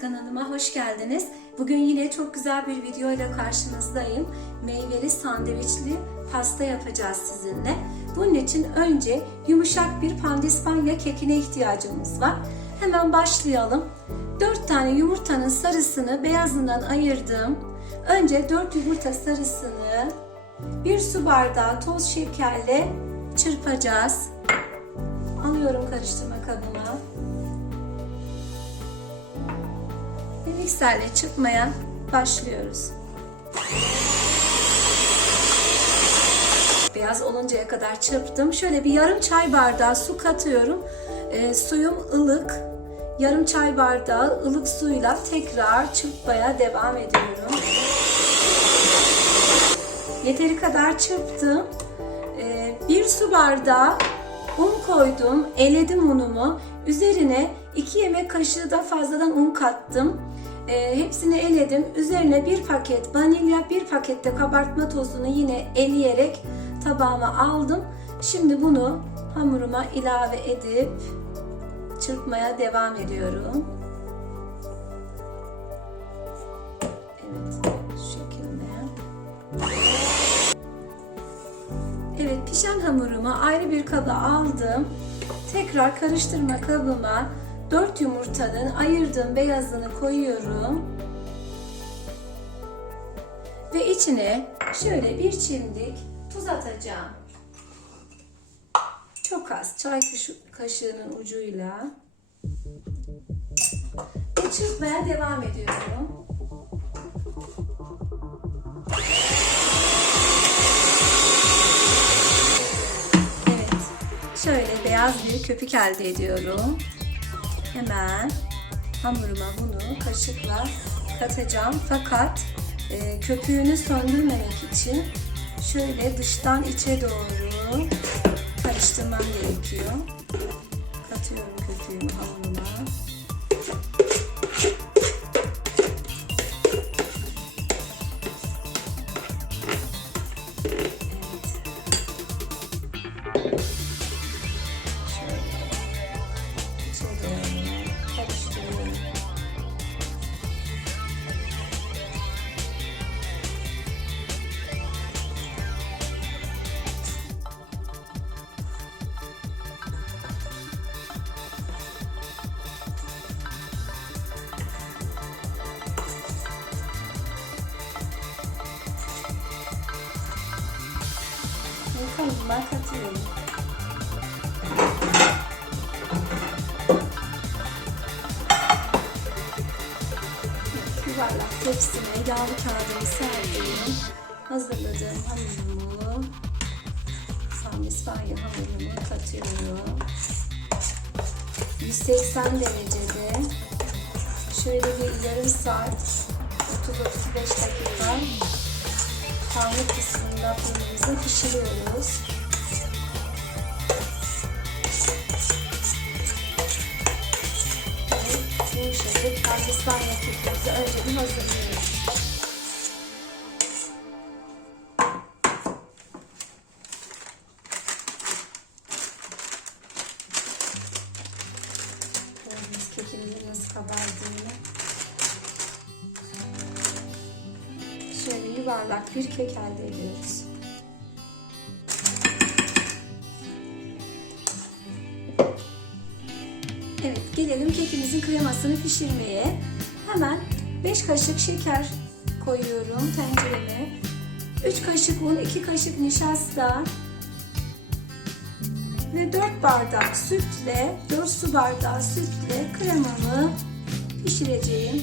Kanalıma hoş geldiniz. Bugün yine çok güzel bir video ile karşınızdayım. Meyveli sandviçli pasta yapacağız sizinle. Bunun için önce yumuşak bir pandispanya kekine ihtiyacımız var. Hemen başlayalım. 4 tane yumurtanın sarısını beyazından ayırdım. Önce 4 yumurta sarısını 1 su bardağı toz şekerle çırpacağız. Alıyorum karıştırma kabıma. Mikserle çırpmaya başlıyoruz. Beyaz oluncaya kadar çırptım. Şöyle bir yarım çay bardağı su katıyorum. E, suyum ılık. Yarım çay bardağı ılık suyla tekrar çırpmaya devam ediyorum. Yeteri kadar çırptım. E, bir su bardağı un koydum. Eledim unumu. Üzerine 2 yemek kaşığı da fazladan un kattım. E, hepsini eledim. Üzerine bir paket vanilya, bir pakette kabartma tozunu yine eleyerek tabağıma aldım. Şimdi bunu hamuruma ilave edip çırpmaya devam ediyorum. Evet, şu şekilde. Evet, pişen hamurumu ayrı bir kaba aldım. Tekrar karıştırma kabıma 4 yumurtanın ayırdığım beyazını koyuyorum. Ve içine şöyle bir çimdik tuz atacağım. Çok az çay kaşığının ucuyla. Ve çırpmaya devam ediyorum. Evet. Şöyle beyaz bir köpük elde ediyorum. Hemen hamuruma bunu kaşıkla katacağım. Fakat e, köpüğünü söndürmemek için şöyle dıştan içe doğru karıştırmam gerekiyor. Katıyorum köpüğümü hamuruma. Bakalım ben katıyorum. yuvarlak tepsime yağlı kağıdımı serdim. Hazırladığım hamurumu, sandviçanya hamurumu katıyorum. 180 derecede şöyle bir yarım saat 30-35 dakika hamur kısmında fırınımızı pişiriyoruz. yumuşatıp Pakistan kekimizi önce bir hazırlıyoruz. Kekimizin nasıl kabardığını. Şöyle yuvarlak bir kek elde ediyoruz. Evet, gelelim kekimizin kremasını pişirmeye. Hemen 5 kaşık şeker koyuyorum tencereme. 3 kaşık un, 2 kaşık nişasta ve 4 bardak sütle, 4 su bardağı sütle kremamı pişireceğim.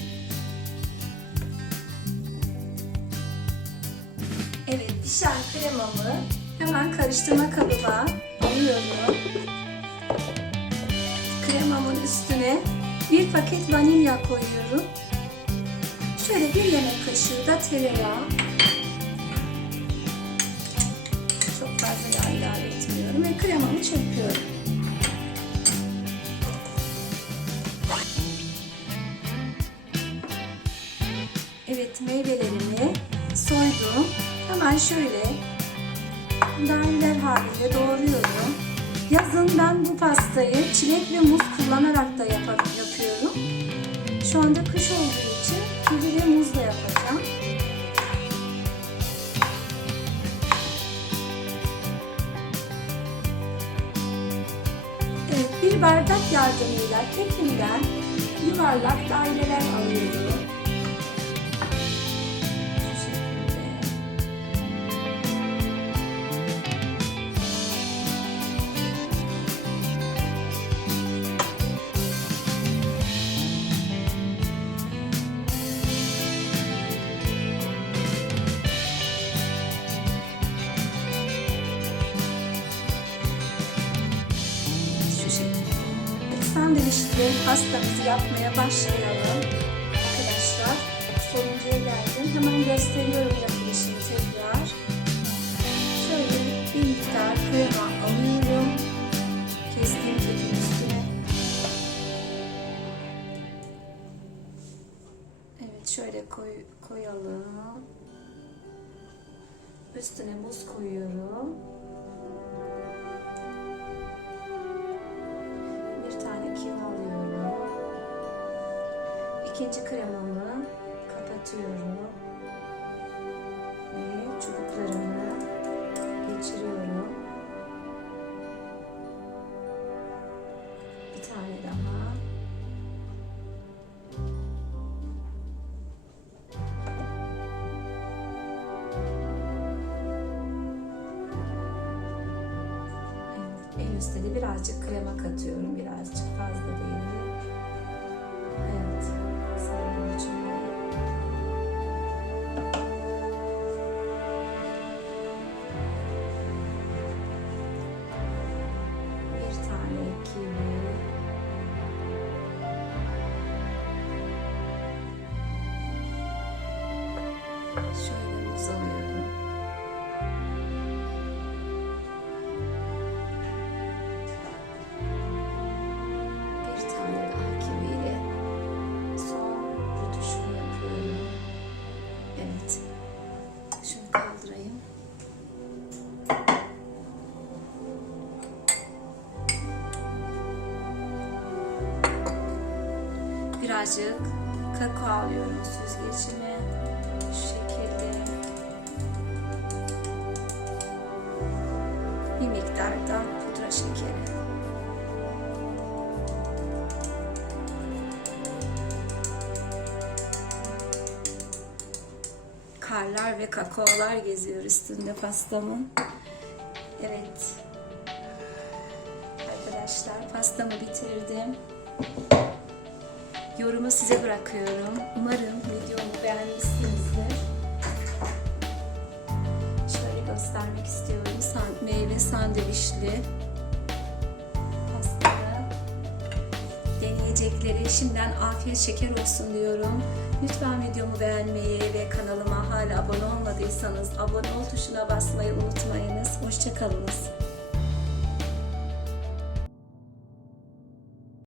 Pişen kremamı hemen karıştırma kabıma alıyorum kremamın üstüne bir paket vanilya koyuyorum. Şöyle bir yemek kaşığı da tereyağı. Çok fazla yağ ilave etmiyorum ve kremamı çırpıyorum. Evet meyvelerimi soydum. Hemen şöyle daireler halinde doğruyorum. Yazın ben bu pastayı çilek ve muz kullanarak da yap yapıyorum. Şu anda kış olduğu için kivi ve muzla yapacağım. Evet, bir bardak yardımıyla kekinden yuvarlak daireler alıyorum. Sandviçli pastamızı yapmaya başlayalım. Arkadaşlar sonuncuya geldim. Hemen gösteriyorum yapılışını tekrar. Şöyle bir miktar krema alıyorum. Kestiğim kekin üstüne. Evet şöyle koy, koyalım. Üstüne buz koyuyorum. İkinci kremamı kapatıyorum. Ve çubuklarımı geçiriyorum. Bir tane daha. Evet, en üstte de birazcık krema katıyorum. Birazcık fazla değil. Şöyle muz Birazcık kakao alıyorum süzgecime. Şu şekilde. Bir miktar da pudra şekeri. karlar ve kakaolar geziyor üstünde pastamın. Evet. Arkadaşlar pastamı bitirdim. Yorumu size bırakıyorum. Umarım videomu beğenmişsinizdir. Şöyle göstermek istiyorum. Meyve sandviçli pastamı deneyecekleri şimdiden afiyet şeker olsun diyorum. Lütfen videomu beğenmeyi ve kanalıma hala abone olmadıysanız abone ol tuşuna basmayı unutmayınız. Hoşçakalınız.